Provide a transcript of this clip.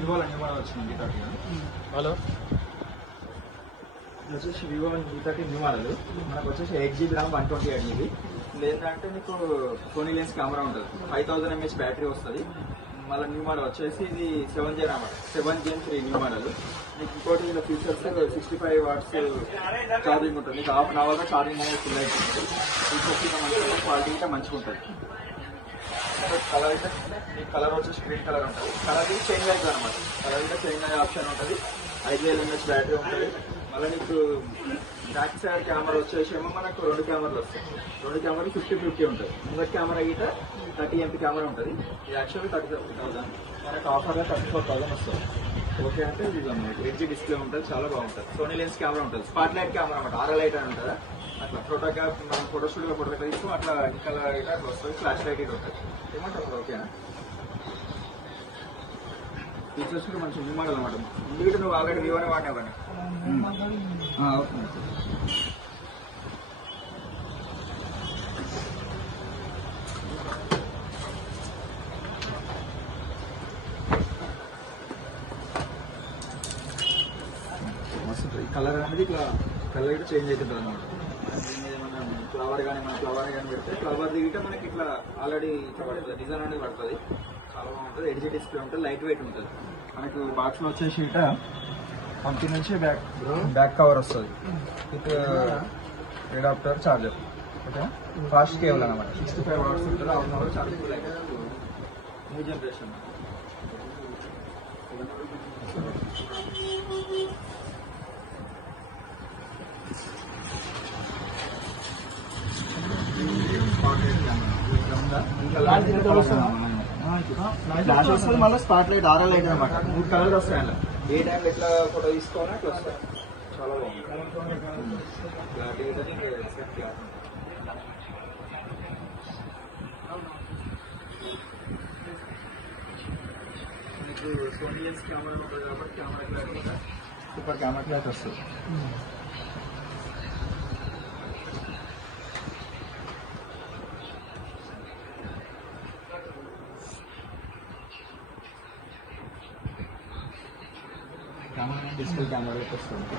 వివోలో new model వచ్చింది V30. Hello, ఇది వచ్చేసి వివో V30 న్యూ మోడల్. మనకు వచ్చేసి 8GB RAM 128GB. లేదంటే మీకు సోనీ లెన్స్ కెమెరా ఉంటుంది, 5000 mAh బ్యాటరీ వస్తుంది. మళ్ళీ న్యూ మోడల్ వచ్చేసి ఇది 7Gen 3 న్యూ మోడల్. మీకు ఇంకోటి ఇలా ఫీచర్స్ 65 watts ఛార్జింగ్ ఉంటుంది. మీకు హాఫ్ అన్ అవర్లో ఛార్జింగ్ అనేది ఫుల్ అయిపోతుంది. ఫీచర్స్ ఇంకా మంచిగా, క్వాలిటీ ఇంకా మంచిగా ఉంటుంది. కలర్ అయితే మీకు కలర్ వచ్చేసి గ్రీన్ కలర్ ఉంటుంది. కలర్ చేంజ్ అవుతుంది అనమాట. కలర్ అయితే చేంజ్ అయ్యే ఆప్షన్ ఉంటుంది. 5000 mAh బ్యాటరీ ఉంటుంది. మళ్ళీ మీకు బ్యాక్ సైడ్ కెమెరా వచ్చేసేమో మనకు 2 కెమెరాలు వస్తాయి. 2 కెమెరాలు 50-50 ఉంటుంది. ముందటి కెమెరా గిట 30 MP కెమెరా ఉంటుంది. ఇది యాక్చువల్లీ 30,000, మనకు ఆఫర్గా 34,000 వస్తుంది. ఓకే అంటే ఇది ఎడ్జ్ డిస్ప్లే ఉంటుంది, చాలా బాగుంటుంది. సోనీ లెన్స్ కెమెరా ఉంటుంది, స్పాట్ లైట్ కెమెరా అనమాట. RLite అని ఉంటుందా అట్లా ఫోటోగ్రాఫ్, మనం ఫోటో స్టూడియో ఫోటో తీసుకో అట్లా ఇంకా అట్లా వస్తుంది. ఫ్లాష్ లైట్ ఇది ఉంటుంది. ఏమంటారు? ఓకేనా? ఫీచర్స్ కూడా మంచి న్యూ మోడల్ అనమాట. ముందు నువ్వు ఆల్రెడీ వివోనే వాడినావని. ఓకే. ఈ కలర్ అనేది ఇట్లా కలర్ కూడా చేంజ్ అవుతుంది అనమాట. దీని మీద మనం ఫ్లవర్ కానీ పెడితే ఫ్లవర్ దిగితే మనకి ఇట్లా ఆల్రెడీ ఇట్లా పడుతుంది, డిజైన్ అనేది పడుతుంది. చాలా బాగుంటుంది. ఎడ్జ్ డిస్ప్లే ఉంటుంది, లైట్ వెయిట్ ఉంటుంది. మనకు బాక్స్లో వచ్చేసి ఇట కంపెనీ నుంచి బ్యాక్ కవర్ వస్తుంది with adapter charger. Okay, fast cable అనమాట. 65 watts ఉంటుంది, half an hour charging full అవుతుంది. New generation. ఫ్లాష్ వస్తుంది, మళ్ళీ స్పాట్ లైట్ RLite అనమాట. 3 కలర్లు వస్తాయి అలా. ఏ టైంలో ఎట్లా ఫోటో తీసుకోవాలో అట్లా వస్తాయి. చాలా బాగుంది. మీకు సోనీ లెన్స్ కెమెరా ఉంటుంది కాబట్టి camera clarity super camera clarity వస్తుంది. కెమెరా డిజిటల్ కెమెరా వస్తుంది.